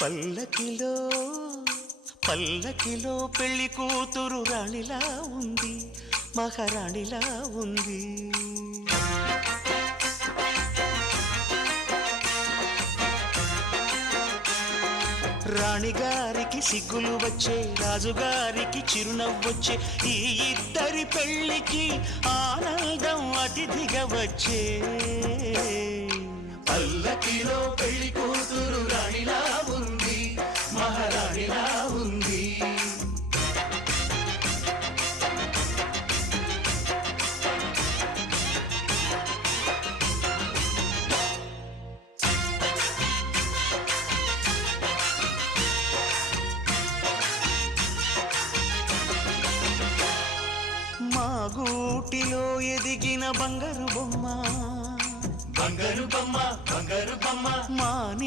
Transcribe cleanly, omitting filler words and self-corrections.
పల్లకిలో పల్లకిలో పెళ్లి కూతురు రాణిలా ఉంది, మహారాణిలా ఉంది. రాణిగారికి సిగ్గులు వచ్చే, రాజుగారికి చిరునవ్వొచ్చే, ఈ ఇద్దరి పెళ్లికి ఆనందం అతిథిగా వచ్చే. పల్లకిలో పెళ్లి కూతురు రాణిలా ఉంది, మహారాణిలా ఉంది. మా గూటిలో ఎదిగిన బంగారు